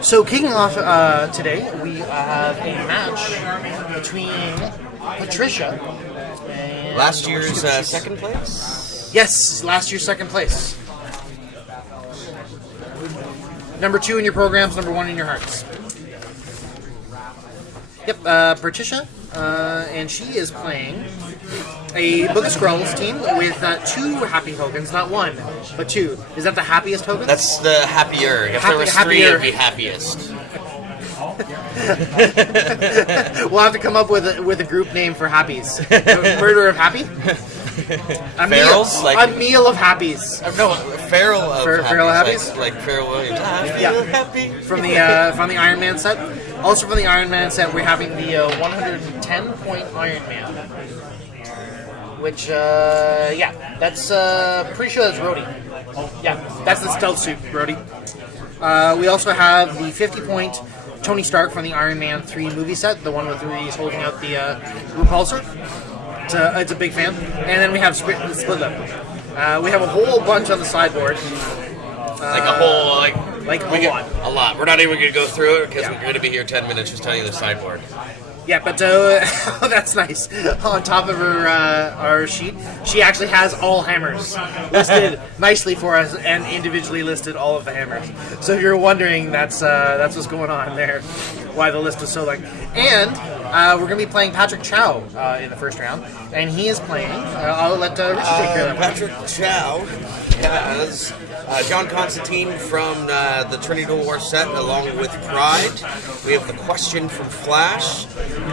So kicking off today, we have a match between Patricia and... Last year's second place? Yes, last year's second place. Number 2 in your programs, number 1 in your hearts. Yep, Patricia, and she is playing a Book of Scrolls team with 2 happy tokens, not 1, but 2. Is that the happiest token? That's the happier. If there was 3, it'd be happiest. We'll have to come up with a group name for Happies. Murder of Happy? Ferals? A meal of Happies. No, Feral of Feral Happies. Like Pharrell Williams. Yeah. Happy. From the Iron Man set. Also from the Iron Man set, we're having the 110-point Iron Man. Which, that's, pretty sure that's Rhodey. Yeah, that's the stealth suit, Rhodey. We also have the 50-point Tony Stark from the Iron Man 3 movie set, the one with where he's holding out the repulsor. It's a big fan. And then we have Split Lip. We have a whole bunch on the sideboard. A lot. We're not even going to go through it because we're going to be here 10 minutes just telling you the sideboard. Yeah, but that's nice. On top of her our sheet, she actually has all hammers listed nicely for us, and individually listed all of the hammers. So if you're wondering, that's what's going on there. Why the list is so long. And we're going to be playing Patrick Chow in the first round, and he is playing. I'll let Richard take care of that. Patrick Chow has John Constantine from the Trinity War set, along with Pride. We have the Question from Flash,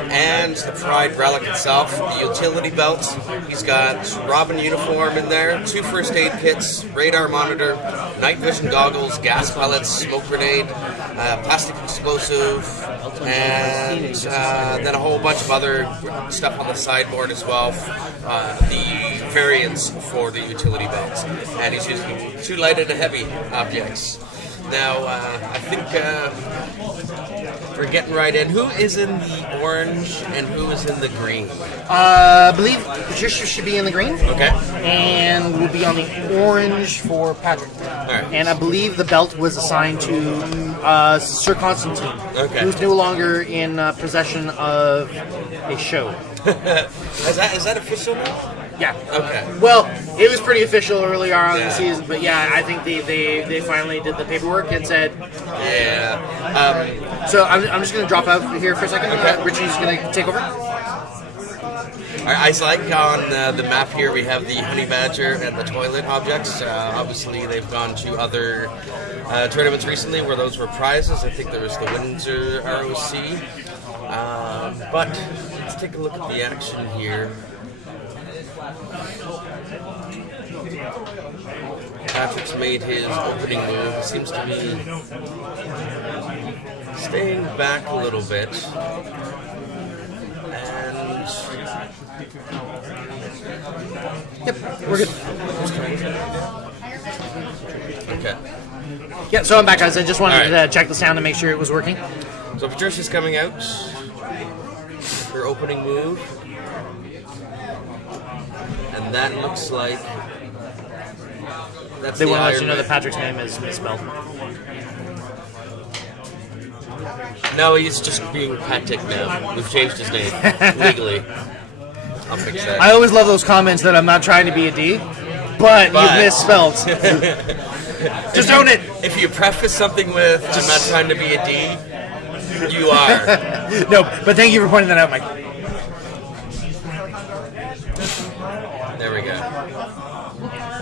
and the Pride relic itself, the utility belt. He's got Robin uniform in there, 2 first aid kits, radar monitor, night vision goggles, gas pellets, smoke grenade, plastic explosive, and then a whole bunch of other stuff on the sideboard as well. The variants for the utility belts, and he's using 2 light and heavy objects. Now, I think we're getting right in. Who is in the orange and who is in the green? I believe Patricia should be in the green. Okay. And will be on the orange for Patrick. All right. And I believe the belt was assigned to Sir Constantine, who's no longer in possession of a show. Is that official now? Yeah. Okay. Well, it was pretty official early on in the season, but yeah, I think they finally did the paperwork and said. Yeah. So I'm just going to drop out here for a second. Okay. Richie's going to take over. I like on the map here we have the honey badger and the toilet objects. Obviously, they've gone to other tournaments recently where those were prizes. I think there was the Windsor ROC. But let's take a look at the action here. Patrick's made his opening move. He seems to be staying back a little bit. And yep, we're good. Okay. Yeah, so I'm back, guys. I just wanted to check the sound and make sure it was working. So Patricia's coming out. Her opening move. And that looks like that's they want to let you Iron know Man. that Patrick's name is misspelled. No, he's just being Patrick now. We've changed his name legally. I'll fix that. I always love those comments that I'm not trying to be a D, but you've misspelled. Just own it. If you preface something with "I'm not trying to be a D," you are. No, but thank you for pointing that out, Mike. There we go.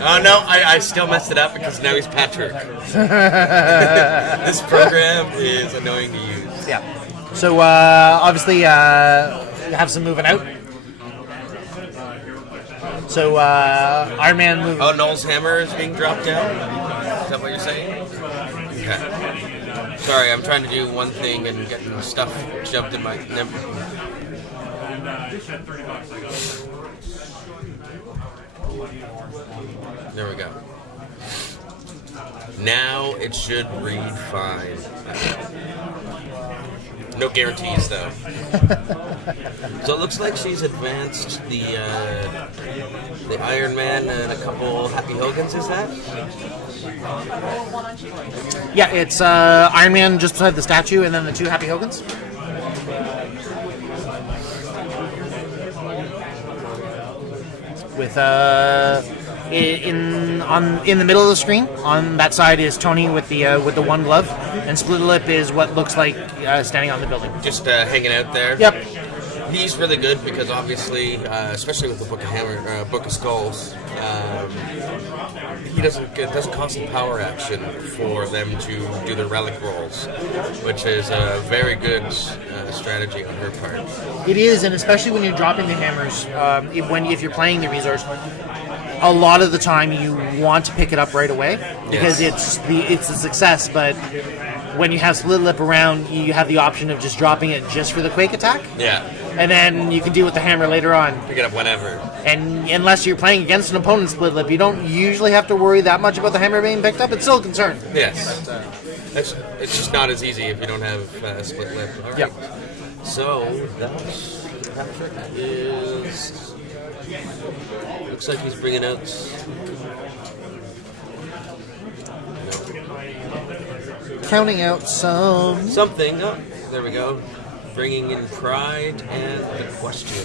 Oh no, I still messed it up because now he's Patrick. This program is annoying to use. Yeah. So obviously have some moving out. So Iron Man moving. Oh, Noel's hammer is being dropped down? Is that what you're saying? Okay. Sorry, I'm trying to do one thing and getting stuff shoved in my... There we go. Now it should read fine. No guarantees, though. So it looks like she's advanced the Iron Man and a couple Happy Hogans, is that? Yeah, it's Iron Man just beside the statue, and then the 2 Happy Hogans. With in the middle of the screen, on that side is Tony with the 1 glove, and Split Lip is what looks like standing on the building. Just hanging out there. Yep. He's really good because obviously, especially with the Book of Skulls, it doesn't cost a power action for them to do the relic rolls, which is a very good strategy on her part. It is, and especially when you're dropping the hammers, if you're playing the resource, a lot of the time you want to pick it up right away because it's a success. But when you have Split Lip around, you have the option of just dropping it just for the Quake attack. Yeah. And then you can deal with the hammer later on. Pick it up whenever. And unless you're playing against an opponent's Split Lip, you don't usually have to worry that much about the hammer being picked up. It's still a concern. Yes. It's just not as easy if you don't have Split Lip. All right. Yep. So, Patrick is... Looks like he's bringing out... Counting out something. Oh, there we go. Bringing in Pride and the Question.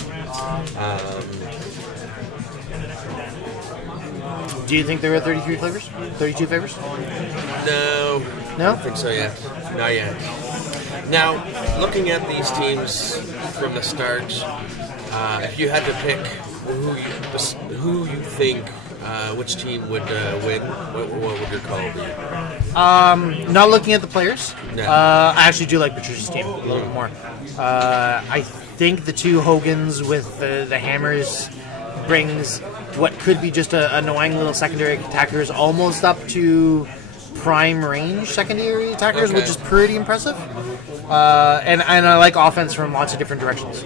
Do you think there are 33 flavors? 32 flavors? No. No? I don't think so yet. Not yet. Now, looking at these teams from the start, if you had to pick who you think which team would win, what would your call be? Not looking at the players. No. I actually do like Patricia's team a little bit more. I think the 2 Hogans with the hammers brings what could be just a annoying little secondary attackers almost up to prime range secondary attackers, which is pretty impressive. And I like offense from lots of different directions.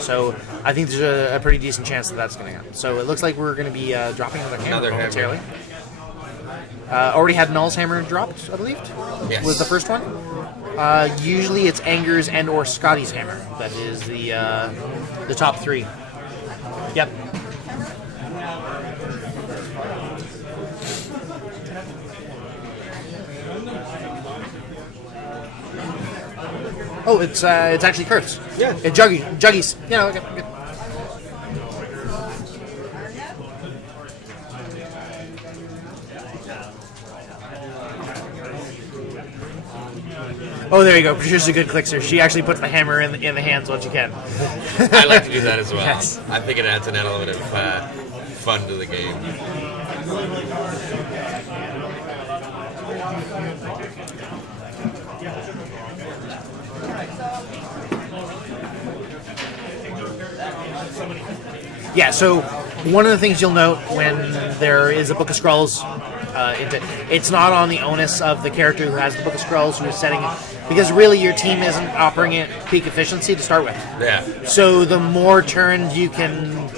So I think there's a pretty decent chance that's going to happen. So it looks like we're going to be dropping another hammer momentarily. Already had Null's hammer dropped, I believe. Yes. Was the first one. Usually it's Anger's and or Scotty's hammer. That is the top 3. Yep. Oh, it's actually Kurt's. Yeah. Juggies. Yeah. Okay. Good. Oh, there you go. Patricia's a good clixer. She actually puts the hammer in the hands when she can. I like to do that as well. Yes. I think it adds an element of fun to the game. Yeah, so one of the things you'll note when there is a Book of Scrolls, it's not on the onus of the character who has the Book of Scrolls who is setting it, because really your team isn't operating at peak efficiency to start with. Yeah. So the more turns you can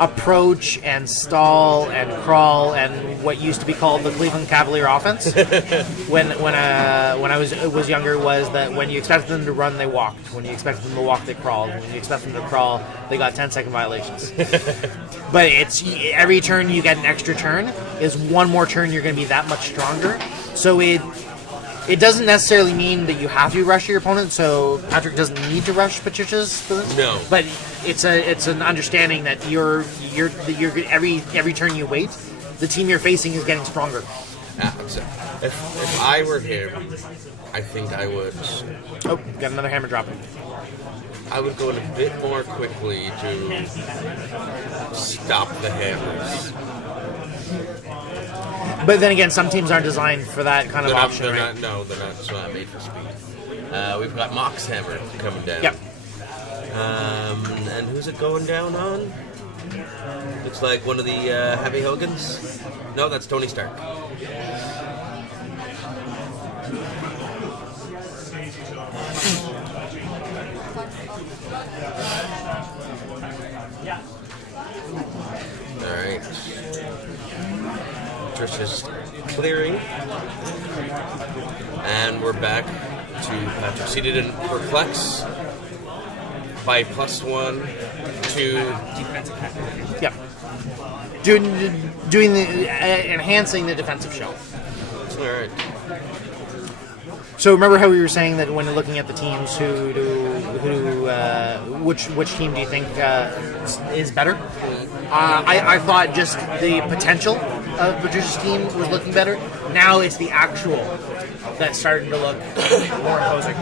approach and stall and crawl and what used to be called the Cleveland Cavalier offense when I was younger was that when you expected them to run, they walked. When you expected them to walk, they crawled. When you expected them to crawl, they got 10-second violations. But it's every turn you get an extra turn is one more turn you're going to be that much stronger. So it doesn't necessarily mean that you have to rush your opponent, so Patrick doesn't need to rush Patricia's. No. But it's an understanding that you're every turn you wait, the team you're facing is getting stronger. If I were him, I think I would. Oh, got another hammer dropping. I would go in a bit more quickly to stop the hammers. But then again, some teams aren't designed for that kind of option, right? They're not made for speed. We've got Mox Hammer coming down. Yep. And who's it going down on? Looks like one of the Happy Hogans. No, that's Tony Stark. Alright. Tricia's clearing. And we're back to Patrick. Seated in Heroclix by +1 to Defensive hack. Yep. Doing the enhancing the defensive shell. all right. So remember how we were saying that when looking at the teams, which team do you think is better? I thought just the potential of Patricia's team was looking better. Now it's the actual that's starting to look more imposing.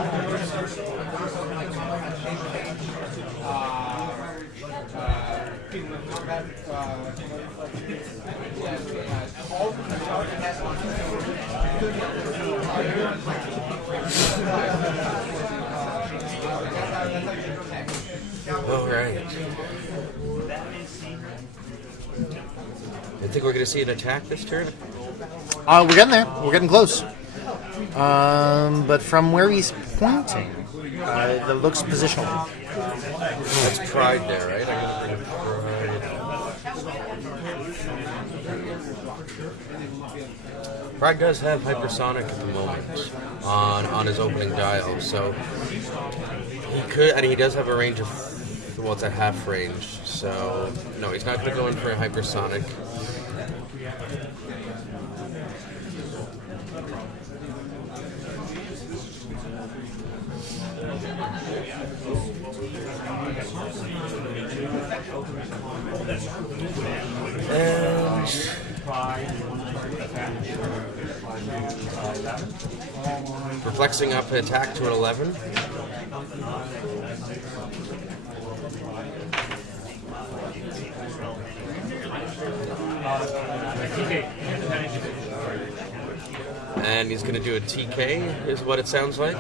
All right. I think we're going to see an attack this turn. We're getting there. We're getting close. But from where he's pointing, that looks positional. That's Pride there, right? I'm going to bring Pride. Pride does have Hypersonic at the moment on his opening dial, so he could, and he does have a range of, well, it's a half range, so no, he's not going to go in for a Hypersonic. And reflexing up attack to an 11. And he's going to do a TK, is what it sounds like.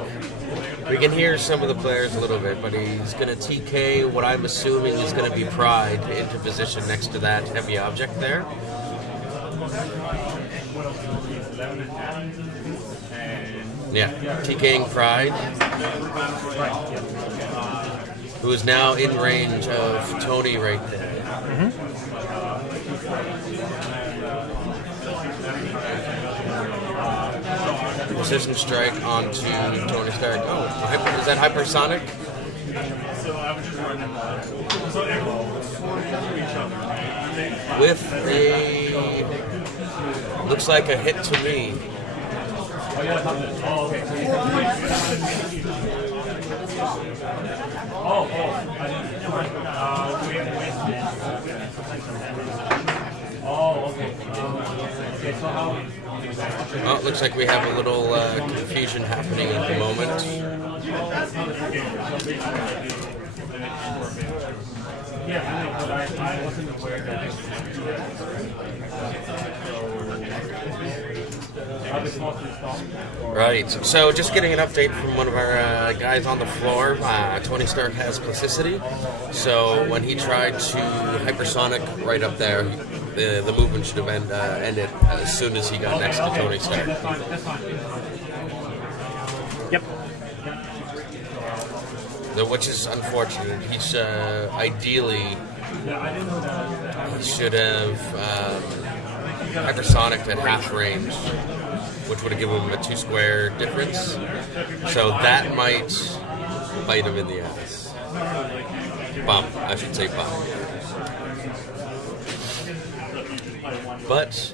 We can hear some of the players a little bit, but he's going to TK what I'm assuming is going to be Pride into position next to that heavy object there. Yeah, TKing Pride, who is now in range of Tony right there. Precision strike onto Tony Stark. Oh, is that hypersonic? With a, looks like a hit to me. Oh, it looks like we have a little confusion happening at the moment. Right, so just getting an update from one of our guys on the floor. Tony Stark has plasticity, so when he tried to hypersonic right up there, the movement should have ended as soon as he got next to Tony Stark. Yep. Which is unfortunate. He's ideally he should have hypersonic at half range, which would have given him a 2-square difference. So that might bite him in the ass. Bum, I should say bum. But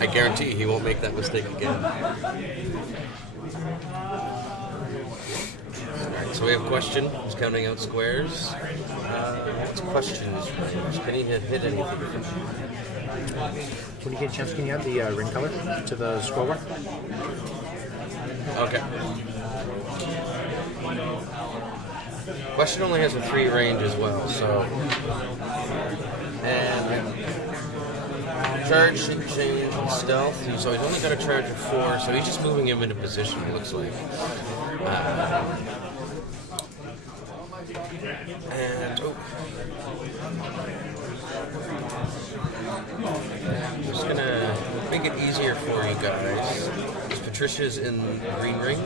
I guarantee he won't make that mistake again. Alright, so we have Question. He's counting out squares. What's Question's range? Can he hit anything? When you get a chance, can you add the ring color to the scroll bar? Okay. Question only has a 3 range as well, so. And charge, shape change, and stealth. So he's only got a charge of 4, so he's just moving him into position, it looks like. And I'm just gonna make it easier for you guys. Patricia's in the green ring.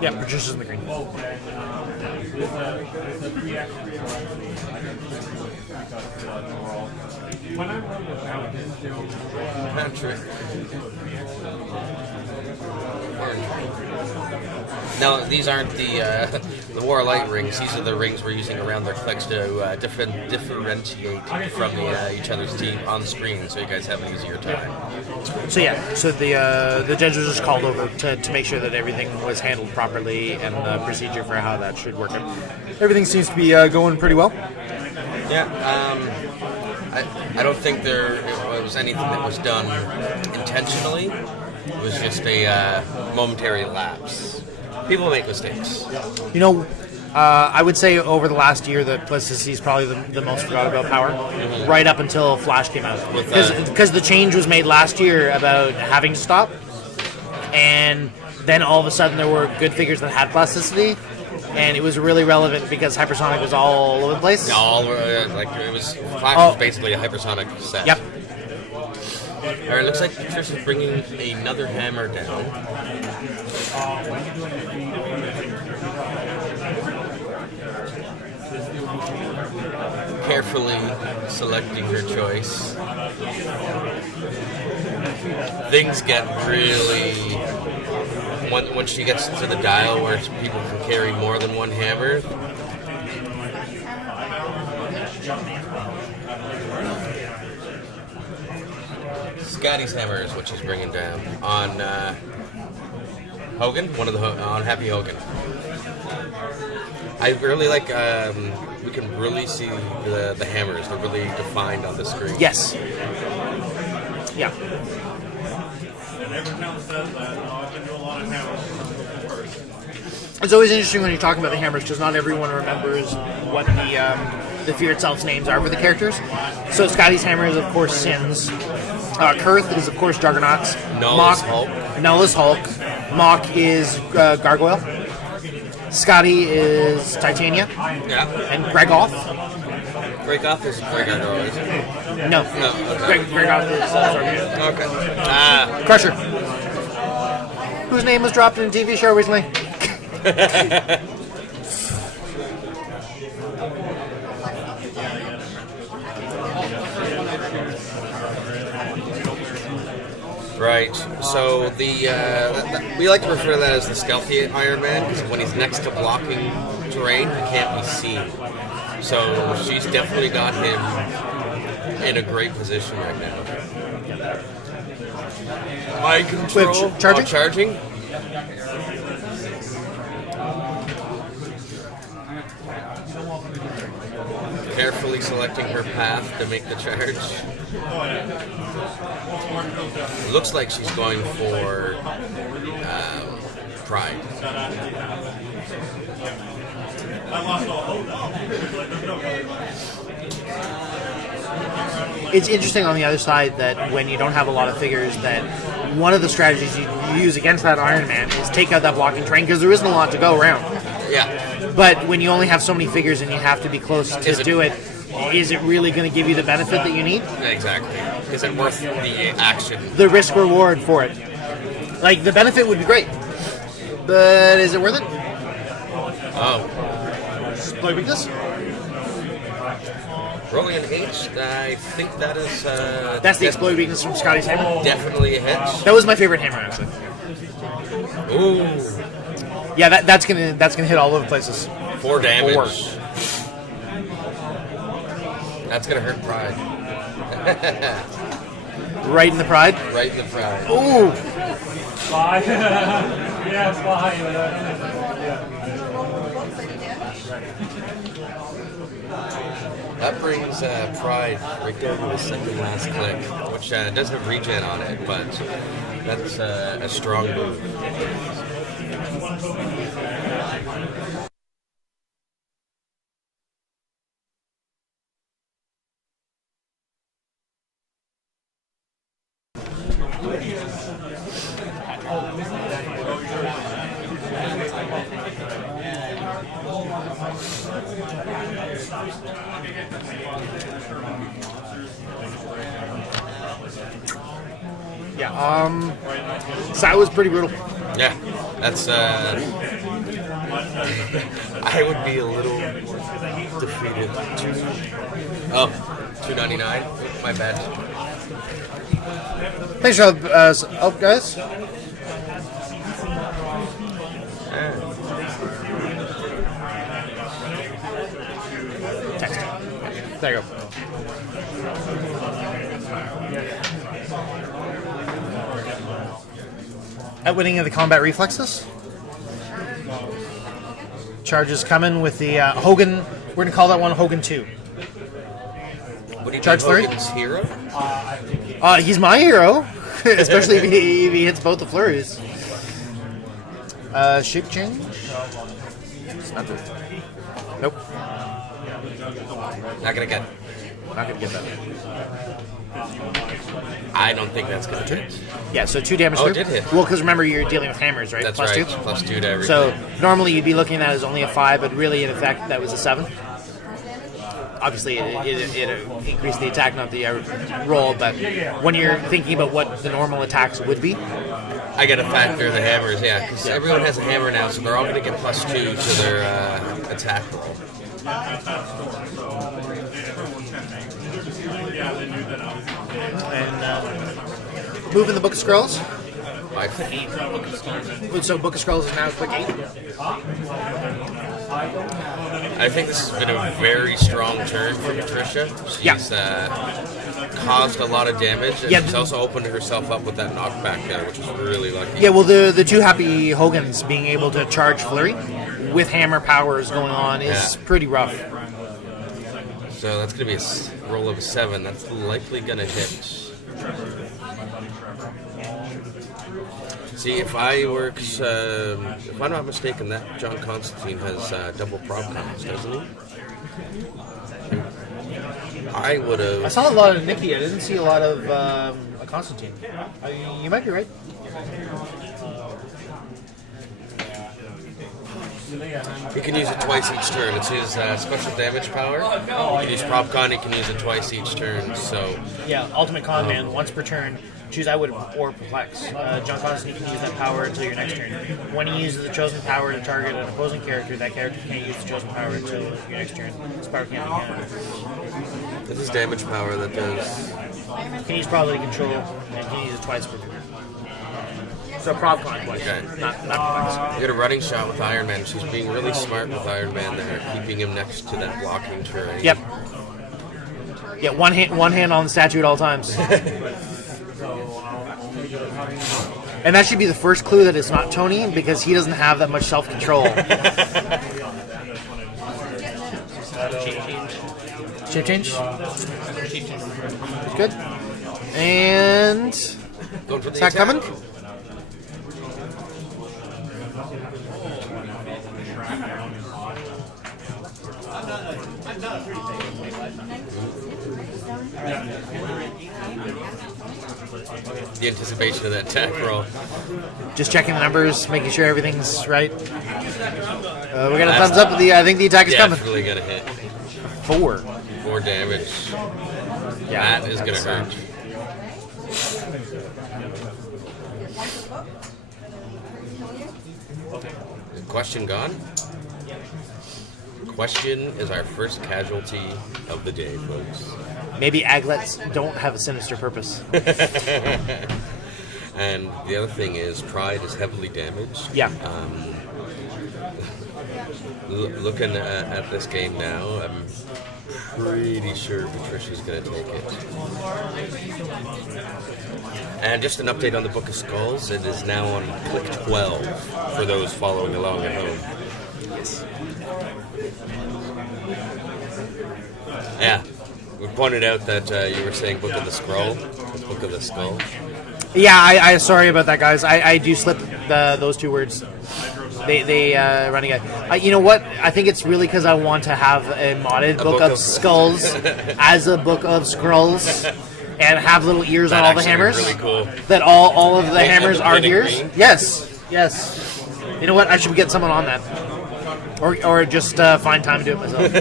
Yeah, Patricia's in the green. Patrick. Orange. No, these aren't the the War Light rings. These are the rings we're using around their clicks to differentiate from each other's team on the screen, so you guys have an easier time. So yeah, so the judge was just called over to make sure that everything was handled properly and the procedure for how that should work. Everything seems to be going pretty well. Yeah, I don't think there was anything that was done intentionally. It was just a momentary lapse. People make mistakes. You know, I would say over the last year that Plasticity is probably the most forgot about power, right up until Flash came out. Because the change was made last year about having to stop, and then all of a sudden there were good figures that had Plasticity, and it was really relevant because Hypersonic was all over the place. Flash was basically a Hypersonic set. Yep. Alright, looks like Patricia's bringing another hammer down. Carefully selecting her choice. Things get really... Once she gets to the dial where people can carry more than one hammer, Scotty's hammer is what she's bringing down on Hogan, on Happy Hogan. I really like. We can really see the hammers. They're really defined on the screen. Yes. Yeah. It's always interesting when you're talking about the hammers because not everyone remembers what the Fear itself's names are for the characters. So Scotty's hammer is of course Sins. Kurth is of course Juggernauts. Null is Hulk. Null is Hulk. Mach is Gargoyle. Scotty is Titania. Yeah. And Gregoff. Gregoff is Gargoyle, isn't it? No. Okay. Gregoff is Zorg. Okay. Crusher. Whose name was dropped in a TV show recently? Right. So we like to refer to that as the stealthy Iron Man because when he's next to blocking terrain, he can't be seen. So she's definitely got him in a great position right now. Mind control. Charging. Carefully selecting her path to make the charge. Looks like she's going for Pride. It's interesting on the other side that when you don't have a lot of figures, that one of the strategies you use against that Iron Man is take out that blocking terrain because there isn't a lot to go around. Yeah. But when you only have so many figures and you have to be close to do it, is it really going to give you the benefit that you need? Exactly. Is it worth the action? The risk reward for it. Like, the benefit would be great. But is it worth it? Oh. Exploit weakness? Rolling an H, I think that is... That's the exploit weakness from Scotty's hammer? Definitely a hit. That was my favorite hammer, actually. Ooh. Yeah, that's gonna hit all over places. 4 damage. That's gonna hurt Pride. Right in the Pride? Right in the Pride. Ooh! That brings Pride right down to the second last click, which doesn't have regen on it, but that's a strong move. Yeah, so that was pretty brutal. Yeah, that's, I would be a little defeated. $2.99, my bad. Thanks for help, guys. There you go. Outwitting of the combat reflexes. Charges coming with the Hogan. We're going to call that one Hogan 2. What do you Charge flurry? Hogan's hero? He's my hero, especially if he hits both the flurries. Shape change? Nope. Not gonna get. Not going to get that. I don't think that's gonna hit. Yeah, so 2 damage Oh, through. it did hit. Well, because remember, you're dealing with hammers, right? That's Plus right. 2. Plus 2 to everything. So normally you'd be looking at it as only a 5, but really, in effect, that was a 7. Obviously, it increased the attack, not the roll, but when you're thinking about what the normal attacks would be, I got to factor the hammers, yeah, because everyone has a hammer now, so they're all going to get plus 2 to their attack roll. and moving the Book of Scrolls. Like, So Book of Scrolls is now a quick 8. I think this has been a very strong turn for Patricia. She's caused a lot of damage, and she's also opened herself up with that knockback there, which is really lucky. Yeah, well, the 2 happy Hogans being able to charge flurry with hammer powers going on is pretty rough. So that's going to be a roll of a 7. That's likely going to hit. See, if I'm not mistaken, that John Constantine has double prop combos, doesn't he? I would have. I saw a lot of Nikki. I didn't see a lot of Constantine. You might be right. He can use it twice each turn. It's his special damage power. He can use prop con. He can use it twice each turn. So Yeah, Ultimate Con Man, once per turn, choose I would or Perplex. John Constantine can use that power until your next turn. When he uses the chosen power to target an opposing character, that character can't use the chosen power until your next turn. This power can't be handled. this is damage power that does. You can use probably control, and can use it twice per turn. So prop con twice, Okay. not Perplex. You get a running shot with Iron Man. She's being really smart with Iron Man there, keeping him next to that blocking terrain. Yep. Yeah, one hand on the statue at all times. And that should be the first clue that it's not Tony, because he doesn't have that much self-control. Shape change? Good. And Going for the is that attack. coming? The anticipation of that attack roll. Just checking the numbers, making sure everything's right. We got a thumbs up. I think the attack is coming. Definitely gonna hit. 4. 4 damage. Yeah, That is gonna hurt. Is question gone? Question is our first casualty of the day, folks. Maybe aglets don't have a sinister purpose. And the other thing is, Pride is heavily damaged. Yeah. Looking at this game now, I'm pretty sure Patricia's going to take it. And just an update on the Book of Skulls, it is now on click 12 for those following along at home. Yes. Yeah, we pointed out that you were saying Book of the Scroll, Book of the Skull. Yeah, I sorry about that, guys. I do slip those 2 words. They running it. You know what? I think it's really because I want to have a modded Book of Skulls as a Book of Scrolls, and have little ears on all the hammers. Really cool. That all of the hammers are Hitting ears. green? Yes. You know what? I should get someone on that, or just find time to do it myself.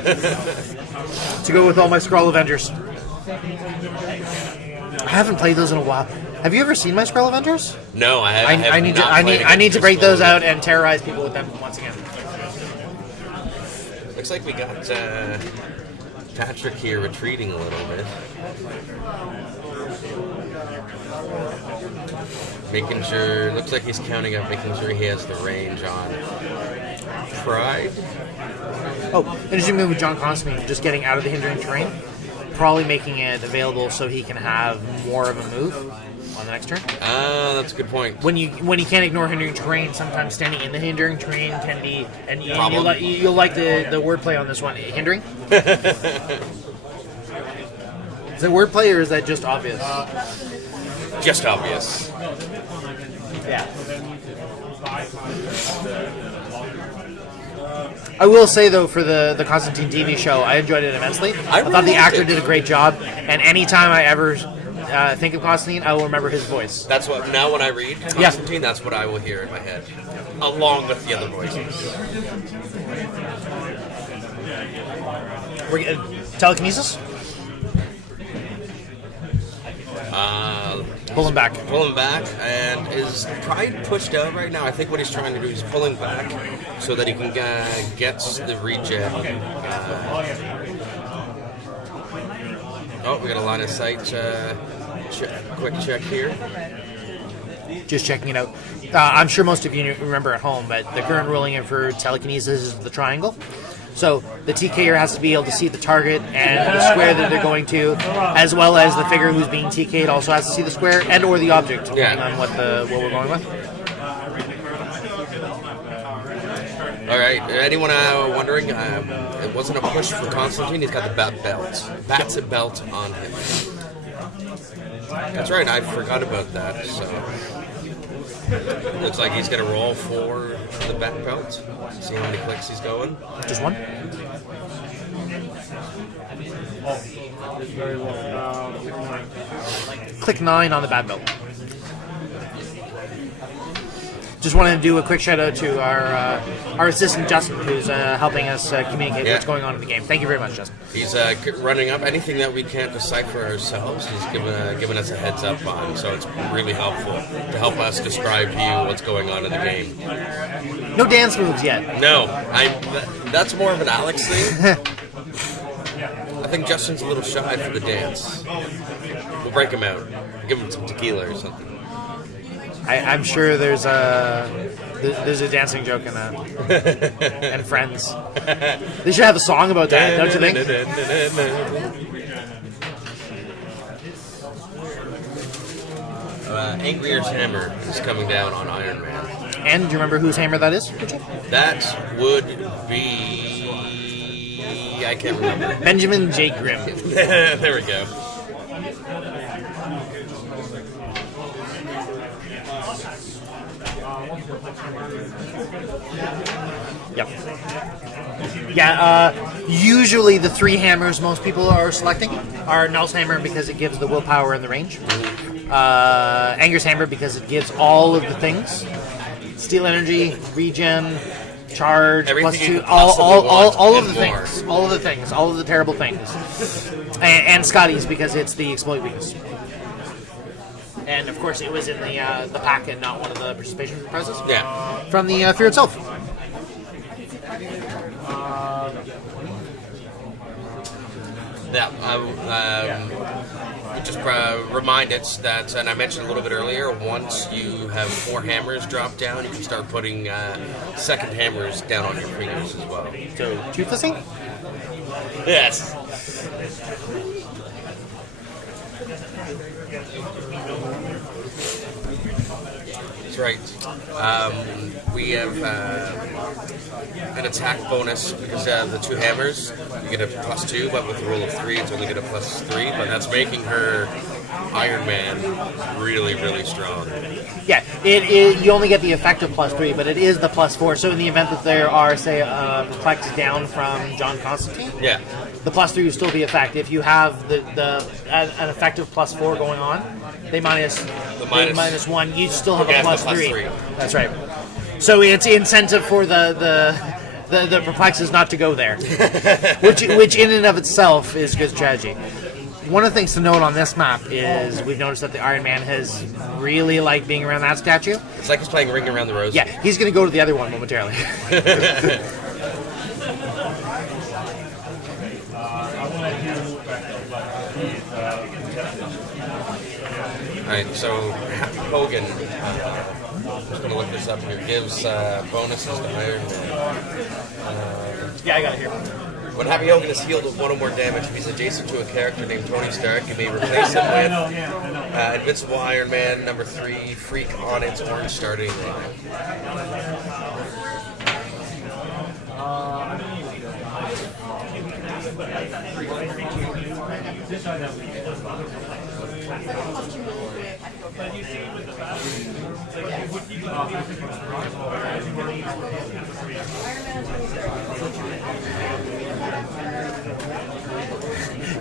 To go with all my Skrull Avengers. I haven't played those in a while. Have you ever seen my Skrull Avengers? No, I haven't. I need to break those out and terrorize people with them once again. Looks like we got Patrick here retreating a little bit. Making sure, looks like he's counting up, making sure he has the range on Pride. Oh, interesting move with John Constantine, just getting out of the hindering terrain. probably making it available so he can have more of a move on the next turn. That's a good point. When you can't ignore hindering terrain, sometimes standing in the hindering terrain can be, and Problem. you'll like the wordplay on this one. Hindering. Is it wordplay or is that just obvious? Just obvious. Yeah. I will say though, for the Constantine TV show, I enjoyed it immensely. I really thought the liked actor it. did a great job, and anytime I ever think of Constantine, I will remember his voice. That's what, now when I read Constantine, that's what I will hear in my head, along with the other voices. Telekinesis? Pull him back. Pulling back, and is Pride pushed out right now? I think what he's trying to do is pulling back so that he can get the regen. We got a line of sight. Quick check here. Just checking it out. I'm sure most of you remember at home, but the current ruling for telekinesis is the triangle. So the TKer has to be able to see the target and the square that they're going to, as well as the figure who's being TK'd also has to see the square and or the object, depending on what we're going with. All right. Anyone wondering? It wasn't a push for Constantine. He's got the Bat's belt on him. That's right. I forgot about that. So looks like he's gonna roll for the bat belt. See how many clicks he's going. Just one. Click 9 on the bad belt. Just wanted to do a quick shout out to our assistant Justin, who's helping us communicate what's going on in the game. Thank you very much, Justin. He's running up anything that we can't decipher ourselves. He's given us a heads up on, so it's really helpful to help us describe to you what's going on in the game. No dance moves yet. No, that's more of an Alex thing. I think Justin's a little shy for the dance. We'll break him out. Give him some tequila or something. I'm sure there's a dancing joke in that. And Friends. They should have a song about that, don't you think? Angrier's hammer is coming down on Iron Man. And do you remember whose hammer that is? That would be... I can't remember. Benjamin J. Grimm. There we go. Yep. Yeah, usually the 3 hammers most people are selecting are Null's hammer because it gives the willpower and the range. Anger's hammer because it gives all of the things. Steel energy, regen, charge, everything +2, all of the more. things. All of the things. All of the terrible things. And Scotty's because it's the exploit weakness. And of course, it was in the pack and not one of the participation prizes. Yeah. From the Fear itself. Just remind us that, and I mentioned a little bit earlier, once you have 4 hammers drop down, you can start putting second hammers down on your fingers as well. So, toothlessing? Yes. That's right. We have an attack bonus because of the 2 hammers. You get a +2, but with a roll of 3, it's only get a +3. But that's making her Iron Man really, really strong. Yeah, you only get the effective +3, but it is the +4. So in the event that there are, say, perplex down from John Constantine, yeah, the +3 will still be effective. If you have an effective +4 going on, they minus -1. You still have a +3. That's right. So it's incentive for the perplexes not to go there, which in and of itself is good strategy. One of the things to note on this map is we've noticed that the Iron Man has really liked being around that statue. It's like he's playing Ring Around the Rosy. Yeah, he's going to go to the other one momentarily. Alright, so Happy Hogan, I'm just going to look this up here, gives bonuses to Iron Man. Yeah, I got it here. When Happy Hogan is healed with 1 or more damage, if he's adjacent to a character named Tony Stark, you may replace him with Invincible Iron Man #3 Freak on its orange starting line.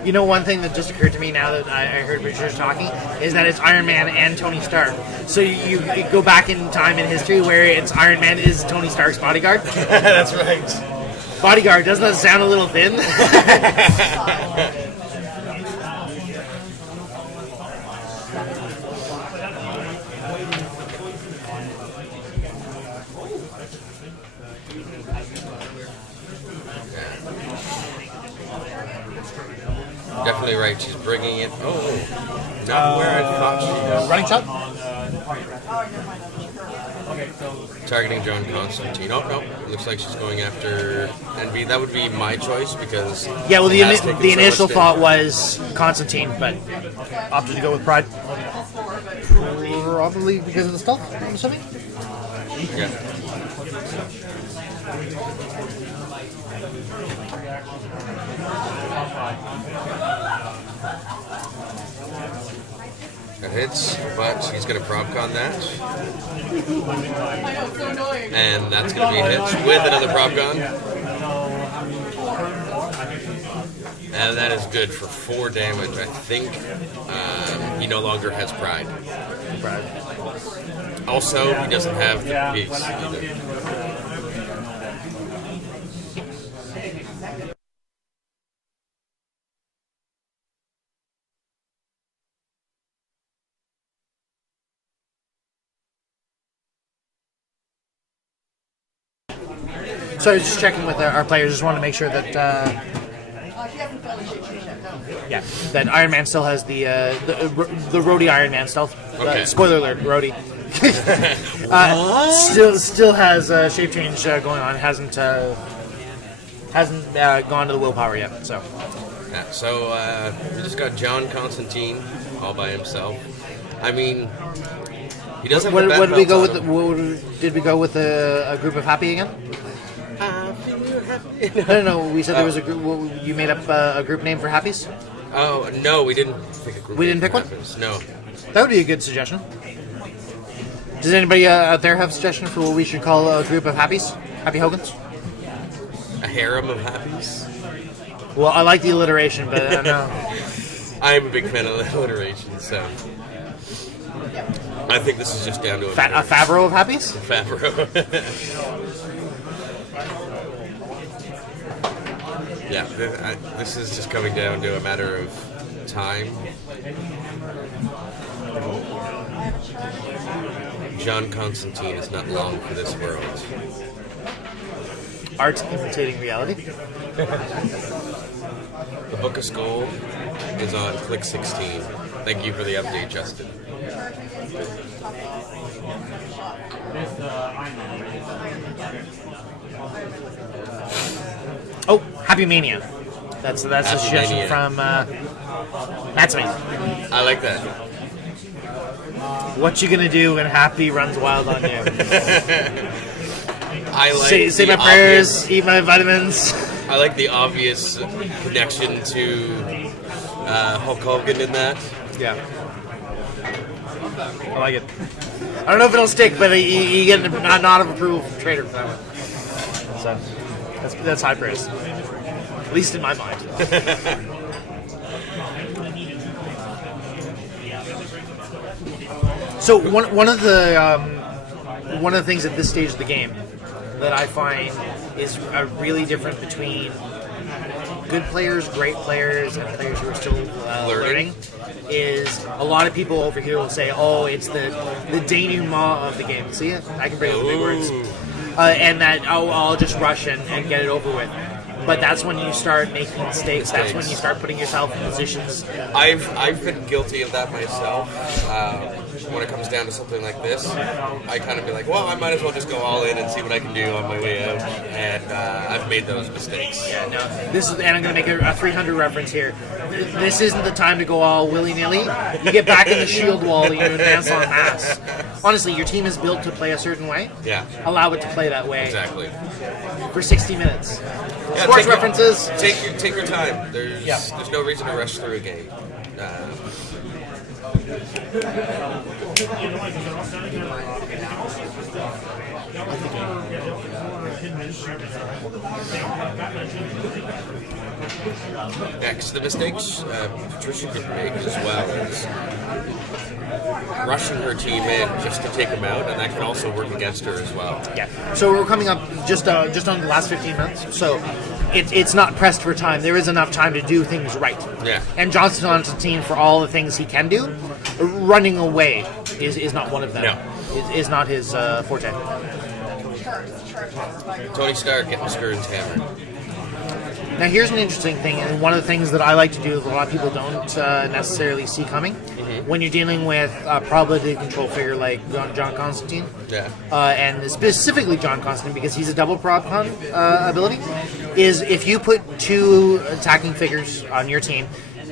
You know, one thing that just occurred to me now that I heard Richard talking is that it's Iron Man and Tony Stark. So you go back in time in history where it's Iron Man is Tony Stark's bodyguard. That's right. Bodyguard, doesn't that sound a little thin? Definitely right. She's bringing it. Oh, not where I thought she was. Running shot? Targeting John Constantine. Oh, no. It looks like she's going after NB. That would be my choice because... Yeah, well, the initial thought was Constantine, but opted to go with Pride. Probably because of the stealth, I'm assuming? Yeah. That hits, but she's going to prop con that. And that's going to be a hit with another prop con. And that is good for 4 damage. I think he no longer has Pride. Also, he doesn't have the piece either. So I was just checking with our players. Just wanted to make sure that that Iron Man still has the Rhodey Iron Man stealth. Okay. Spoiler alert, Rhodey. Still has shape change going on. Hasn't gone to the willpower yet. So yeah. So we just got John Constantine all by himself. I mean, he doesn't. What did we go with? Did we go with a group of Happy again? No. We said there was a group. You made up a group name for Happies? Oh no, we didn't pick a group. We didn't pick one? Happies. No. That would be a good suggestion. Does anybody out there have a suggestion for what we should call a group of Happies? Happy Hogans? A harem of Happies? Well, I like the alliteration, but I don't know. I'm a big fan of alliteration, so I think this is just down to A Favreau of Happies? Favreau. Yeah, this is just coming down to a matter of time. John Constantine is not long for this world. Art imitating reality. The Book of Skull is on Click 16. Thank you for the update, Justin. Oh, Happy Mania. That's a suggestion Mania. from That's me. I like that. What you gonna do when Happy runs wild on you? I like say my prayers, eat my vitamins. I like the obvious connection to Hulk Hogan in that. Yeah. I like it. I don't know if it'll stick, but you get a nod of approval from Trader for that one. So that's high praise, at least in my mind. So one of the things at this stage of the game that I find is really different between good players, great players, and players who are still learning is a lot of people over here will say, "Oh, it's the denouement of the game." See it? I can bring up the big words. And that I'll just rush and get it over with. But that's when you start making mistakes. That's when you start putting yourself in positions. I've been guilty of that myself. when it comes down to something like this, I kind of be like, well, I might as well just go all in and see what I can do on my way out. And I've made those mistakes. Yeah, no. This is, and I'm going to make a 300 reference here. This isn't the time to go all willy-nilly. You get back in the shield wall, you advance en masse. Honestly, your team is built to play a certain way. Yeah. Allow it to play that way. Exactly. For 60 minutes. Yeah, Sports references. Take your time. There's no reason to rush through a game. Next, the mistakes Patricia could make as well is rushing her team in just to take them out, and that can also work against her as well. Yeah. So we're coming up just on the last 15 minutes. So it's not pressed for time. There is enough time to do things right. Yeah. And Johnston on his team for all the things he can do. Running away is not one of them. No. Is not his forte. Tony Stark getting Skirn's hammer. Now here's an interesting thing, and one of the things that I like to do that a lot of people don't necessarily see coming. When you're dealing with a probability control figure like John Constantine, and specifically John Constantine because he's a double prop con ability, is if you put two attacking figures on your team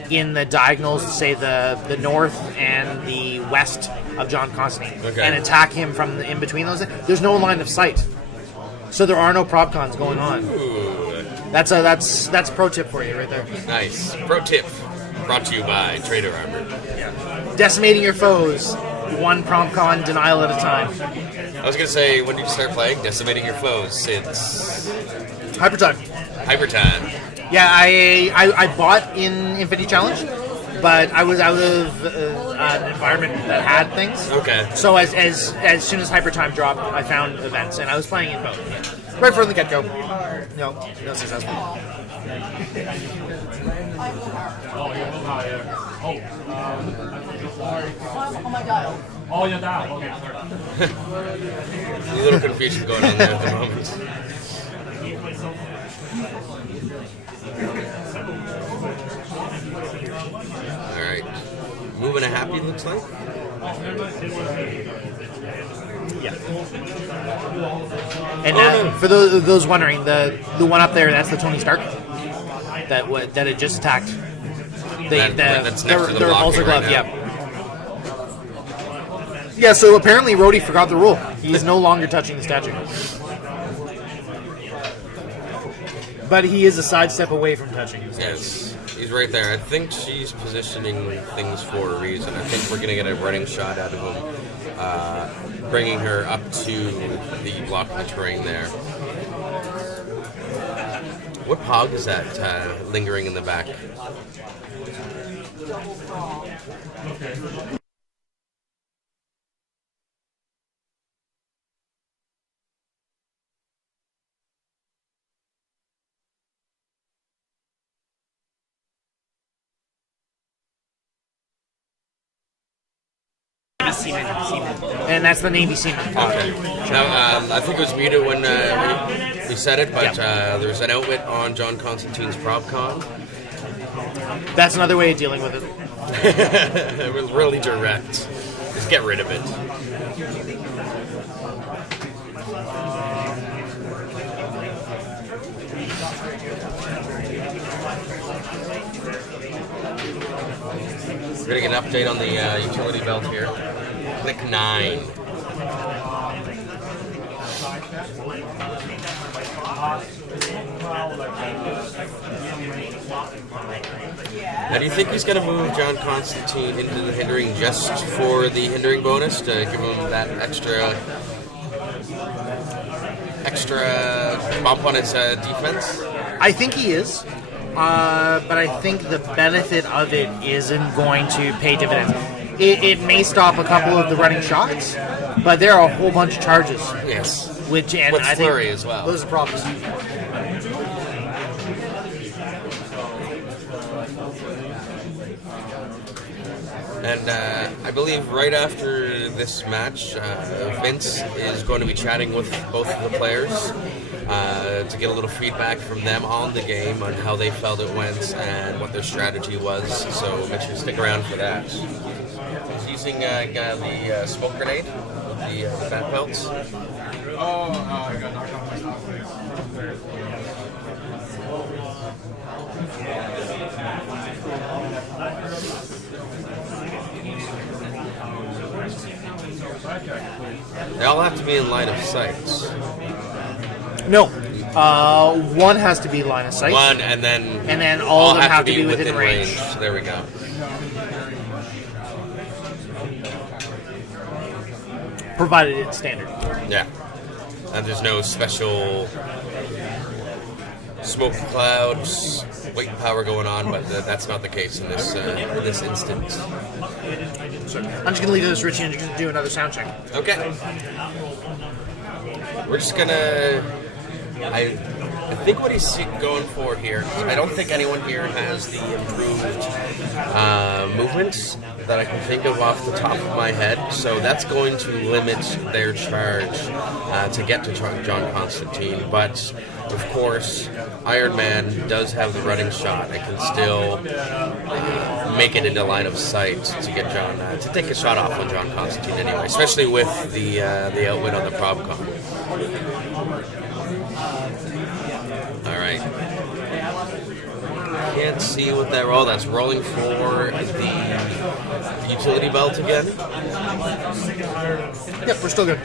in the diagonals, say the north and the west of John Constantine, and attack him from in between those, there's no line of sight. So there are no prop cons going on. Ooh. That's pro tip for you right there. Nice. Pro tip brought to you by Trader Armor. Decimating your foes, one prompt con denial at a time. I was going to say, when did you start playing Decimating Your Foes? It's Hyper time. Hyper time. Yeah, I bought in Infinity Challenge, but I was out of an environment that had things. Okay. So as soon as Hyper Time dropped, I found events, and I was playing in both. Right from the get-go. No successful. Oh my god. Oh, you're down. Okay, sorry. There's a little confusion going on there at the moment. Alright. Moving a happy, looks like? Yeah. And for those wondering, the one up there, that's the Tony Stark that had just attacked. That's next to the repulsor glove, right yeah. Yeah, so apparently Rhodey forgot the rule. He is no longer touching the statue. But he is a sidestep away from touching the statue. Yes, he's right there. I think she's positioning things for a reason. I think we're going to get a running shot out of him, bringing her up to the blockable terrain there. What pog is that lingering in the back? Seaman. And that's the Navy Seaman. Okay. Now, I think it was muted when we said it, but there's an outlet on John Constantine's PropCon. That's another way of dealing with it. It was really direct. Just get rid of it. We're going to get an update on the utility belt here. Click 9. Now, do you think he's going to move John Constantine into the hindering just for the hindering bonus to give him that extra bump on his defense? I think he is. But I think the benefit of it isn't going to pay dividends. It may stop a couple of the running shots, but there are a whole bunch of charges. Yes. With flurry as well. Those are problems. And I believe right after this match, Vince is going to be chatting with both of the players to get a little feedback from them on the game, on how they felt it went and what their strategy was. So make sure to stick around for that. using the smoke grenade with the bat pelts. They all have to be in line of sight. No. One has to be line of sight. One, and then all of them have to be within range. There we go. Provided it's standard. Yeah. And there's no special smoke clouds, weight and power going on, but that's not the case in this instance. I'm just going to leave this, Richie, and just do another sound check. Okay. We're just gonna. I think what he's going for here. I don't think anyone here has the improved movements that I can think of off the top of my head. So that's going to limit their charge to get to John Constantine. But of course, Iron Man does have the running shot. I can still make it into line of sight to get John to take a shot off on John Constantine anyway, especially with the outwit on the ProbCon. All right. Can't see what that roll. That's rolling for the utility belt again. Yep, we're still good.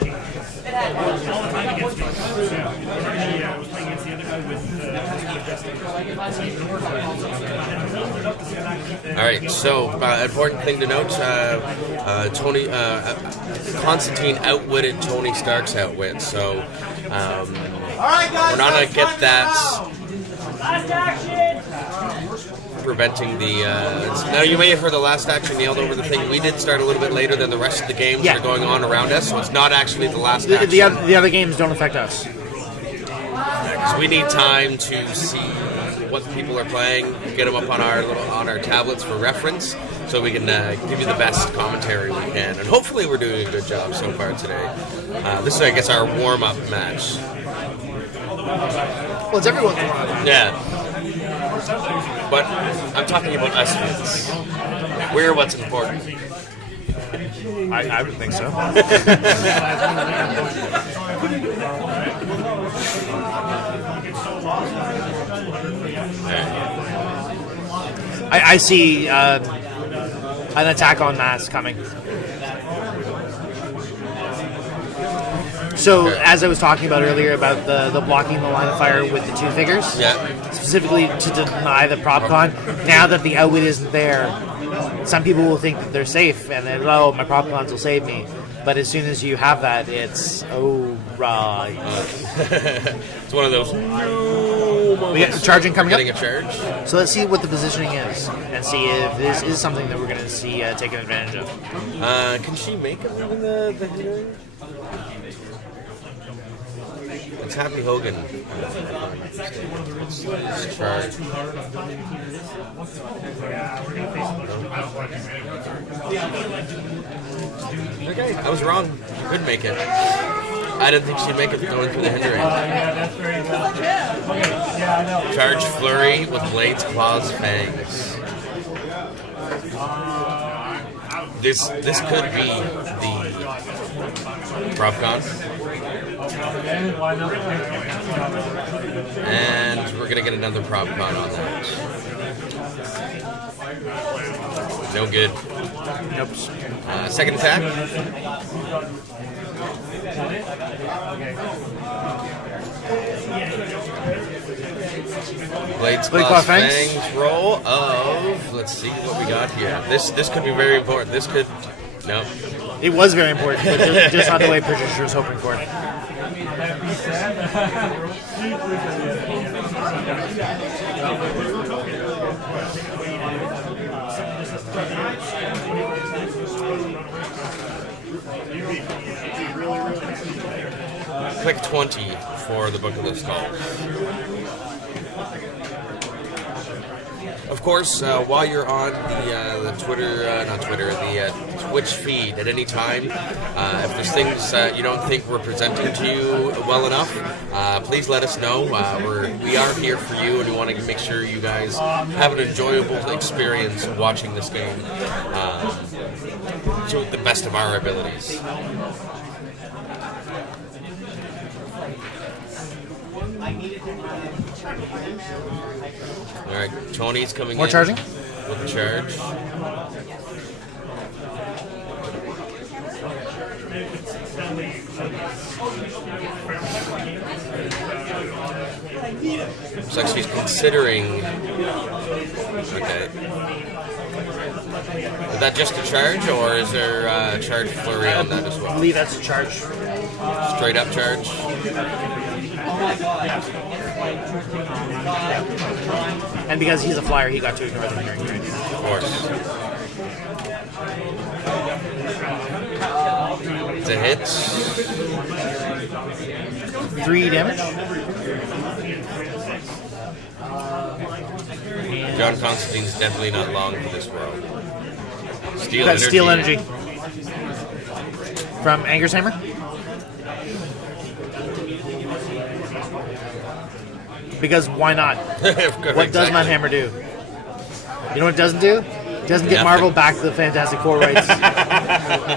All right. So, important thing to note: Tony Constantine outwitted Tony Stark's outwit. So, we're not gonna get that. Preventing the now you may have heard the last action nailed over the thing. We did start a little bit later than the rest of the games that are going on around us, so it's not actually the last action. The other games don't affect us. So we need time to see what people are playing, get them up on our tablets for reference, so we can give you the best commentary we can. And hopefully we're doing a good job so far today. This is, I guess, our warm-up match. Well, it's everyone's warm-up. Yeah. But I'm talking about us fans. We're what's important. I would think so. I see an attack on mass coming. So, as I was talking about earlier about the blocking the line of fire with the two figures, specifically to deny the ProbCon, now that the outwit isn't there, some people will think that they're safe and then, oh, my ProbCons will save me. But as soon as you have that, it's, oh, right. It's one of those. We got charging coming up. Getting a charge. So let's see what the positioning is and see if this is something that we're going to see taken advantage of. Can she make it in the hindering? It's Happy Hogan. Charge. Okay, I was wrong. She could make it. I didn't think she'd make it going through the hindering. Charge flurry with blades, claws, fangs. This could be the ProbCon. And we're gonna get another ProbCon on that. No good. Nope. Second attack. Blades, claws, fangs. Roll of. Let's see what we got here. This could be very important. This could. No. It was very important, but just not the way Patricia was hoping for it. Click 20 for the Book of the Skulls. Of course, while you're on the Twitch feed at any time, if there's things you don't think we're presenting to you well enough, please let us know. We are here for you, and we want to make sure you guys have an enjoyable experience watching this game. to the best of our abilities. All right, Tony's coming More in. charging? With a charge. Looks like she's considering. Okay. Is that just a charge, or is there a charge flurry on that as I well? believe that's a charge. Straight up charge? And because he's a flyer, he got to ignore the turn. Of course. It's a hit. 3 damage. John Constantine's definitely not long for this world. Steel Got energy. Steel Energy. From Anger's Hammer. Because why not? What does my hammer do? You know what it doesn't do? It doesn't get Nothing. Marvel back to the Fantastic Four rights.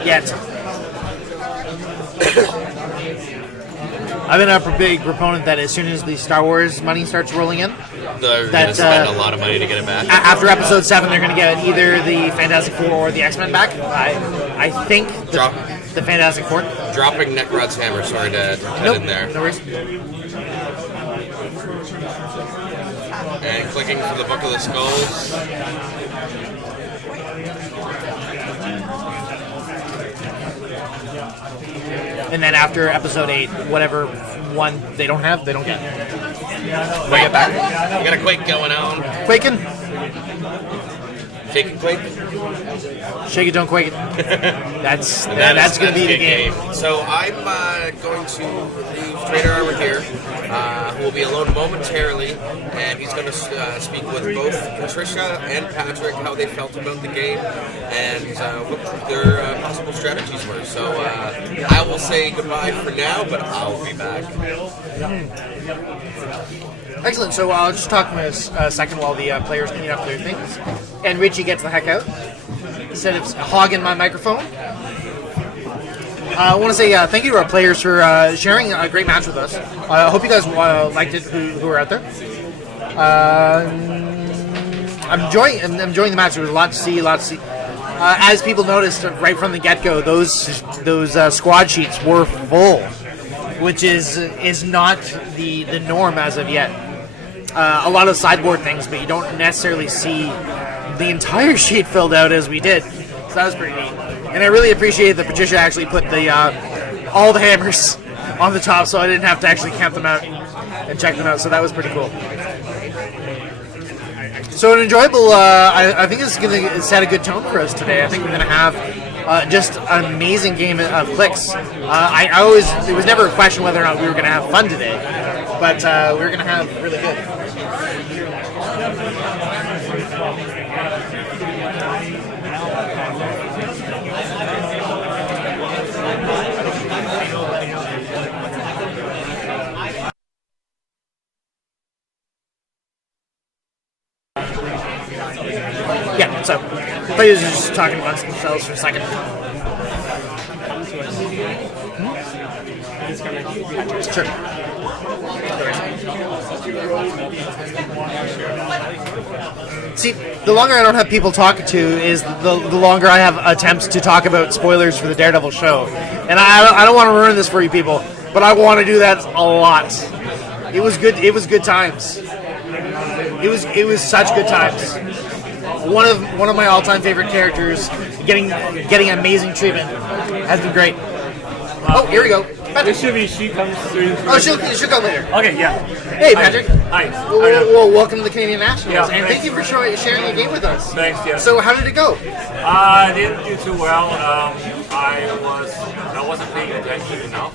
Yet. I've been a big proponent that as soon as the Star Wars money starts rolling in, They're going to spend a lot of money to get it back. after Episode 7, they're going to get either the Fantastic Four or the X-Men back. I think the Fantastic Four. Dropping Necrod's hammer, sorry to cut in there. No worries. And clicking for the Book of the Skulls. And then after Episode 8, whatever one they don't have, they don't get. Wait, you got a Quake going on. Quaking. Shake and Quake. Shake it, don't quake it. That's That's going to be the good game. So I'm going to leave Trader Armor here, who will be alone momentarily, and he's going to speak with both Patricia and Patrick how they felt about the game and what their possible strategies were. So I will say goodbye for now, but I'll be back. Excellent. So I'll just talk a second while the players clean up their things. And Richie gets the heck out. Instead of hogging my microphone. I want to say thank you to our players for sharing a great match with us. I hope you guys liked it who are out there. I'm enjoying the match. There was a lot to see. As people noticed right from the get-go, those squad sheets were full, which is not the norm as of yet. A lot of sideboard things, but you don't necessarily see the entire sheet filled out as we did. So that was pretty neat. And I really appreciate that Patricia actually put all the hammers on the top, so I didn't have to actually count them out and check them out. So that was pretty cool. So an enjoyable. I think this is going to set a good tone for us today. I think we're going to have just an amazing game of clicks. It was never a question whether or not we were going to have fun today, but we were going to have really good. Yeah, so players are just talking amongst themselves for a second. Sure. See, the longer I don't have people talking to is the longer I have attempts to talk about spoilers for the Daredevil show. And I don't want to ruin this for you people, but I want to do that a lot. It was good. It was good times. It was such good times. One of my all-time favorite characters getting amazing treatment has been great. Oh, here we go. It should be she comes through. Oh, she'll come later. Okay, yeah. Hey, Patrick. Hi. Well, welcome to the Canadian Nationals, Yeah, and thank you for sharing a game with us. Thanks, yeah. So, how did it go? I didn't do too well. I wasn't paying attention enough.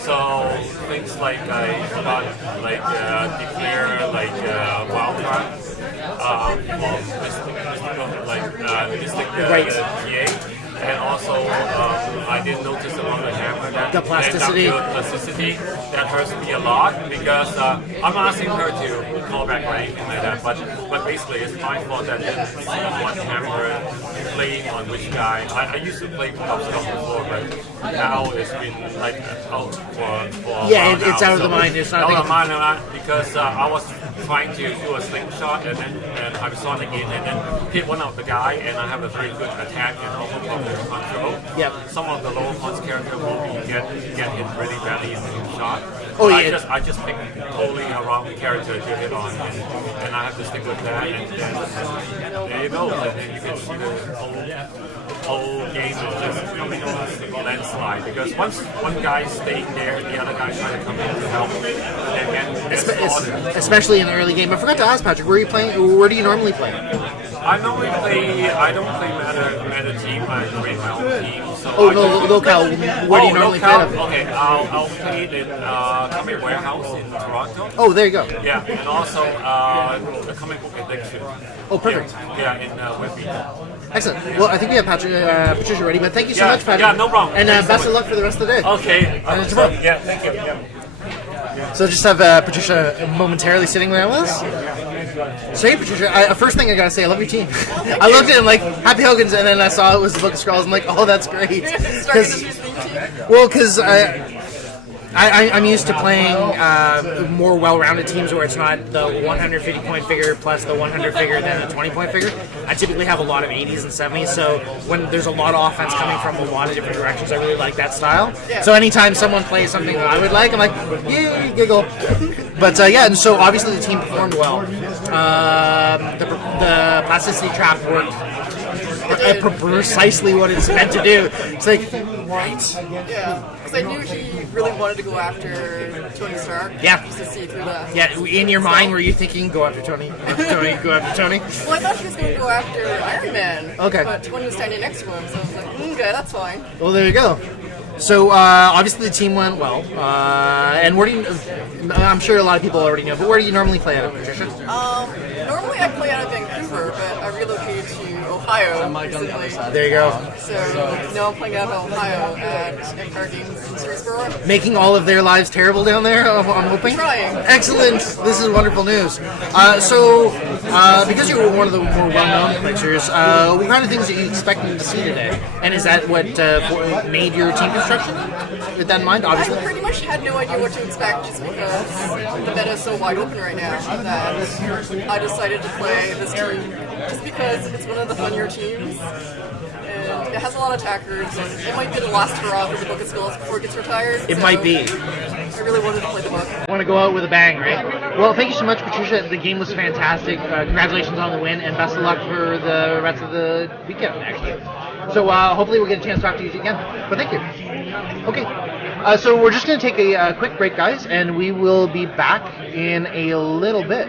So things like I forgot, declare wildcard, mystic, Right. PA. and also I did notice along the hammer that The plasticity. plasticity that hurts me a lot because I'm not asking her to call back or anything like that, but basically it's my fault that one hammer playing on which guy. I used to play obstacle before, but now it's been like out for a Yeah, while it's now. out of the mind. It's not out of thinking- the mind because I was trying to do a slingshot and I'm sonic in and then hit one of the guy and I have a very good attack and also probably control. Yep. Some of the lower points character will get hit really badly in the shot. Oh, So yeah. I just pick totally a wrong character to hit on and I have to stick with that and then there you go. And then you can see the whole game is just coming on a landslide because once one guy staying there, the other guy trying to come in to help and get slaughtered. Especially in the early game. I forgot to ask Patrick, where are you playing? Where do you normally play? I don't play meta team, I create my own team. So Oh, I no, just- locale. Where do you normally play locale? them? Okay, I'll play it in Comic Warehouse in Toronto. Oh, there you go. Yeah, and also the Comic Book Addiction. Oh, perfect. Yeah, in Whitby. Excellent. Well, I think we have Patricia ready, but thank you so Yeah, much, Patrick. yeah, no problem. And Thanks so best of much. luck for the rest of the day. Okay. And tomorrow. Yeah, thank you. Yeah. So just have Patricia momentarily sitting there with us. So hey, Patricia, first thing I gotta say, I love your team. I looked at it and like Happy Hogan's, and then I saw it was the Book of Scrolls. I'm like, oh, that's great. Because I'm used to playing more well-rounded teams where it's not the 150-point figure plus the 100 figure, then the 20-point figure. I typically have a lot of 80s and 70s, so when there's a lot of offense coming from a lot of different directions, I really like that style. So anytime someone plays something that I would like, I'm like, yay, giggle. But yeah, and so obviously the team performed well. The plasticity trap worked precisely what it's meant to do. It's like, Yeah, because I knew he really wanted to go after Tony Stark. Yeah. Just to see through that. yeah, in your mind, were you thinking, go after Tony? Go after Tony? Well, I thought he was going to go after Iron Man. Okay. But Tony was standing next to him, so I was like, okay, that's fine. Well, there you go. So obviously the team went well, and where do you? I'm sure a lot of people already know, but where do you normally play at, Patricia? Normally I play out of Vancouver, but I relocated to Ohio recently. There you go. So now I'm playing out of Ohio at Empire Games in Streetsboro. Making all of their lives terrible down there, I'm hoping. Trying. Excellent. This is wonderful news. Because you're one of the more well-known players, what kind of things are you expecting to see today? And is that what made your team construction? With that in mind, obviously. I pretty much had no idea what to expect just because the meta is so wide open right now that I decided to play this team just because it's one of the funnier teams. And it has a lot of attackers, and it might be the last hurrah for the Book of Skulls before it gets retired. It so might be. I really wanted to play the book. Want to go out with a bang, right? Well, thank you so much, Patricia. The game was fantastic. Congratulations on the win, and best of luck for the rest of the weekend, actually. So hopefully we'll get a chance to talk to you again. But thank you. Okay. So we're just going to take a quick break, guys, and we will be back in a little bit.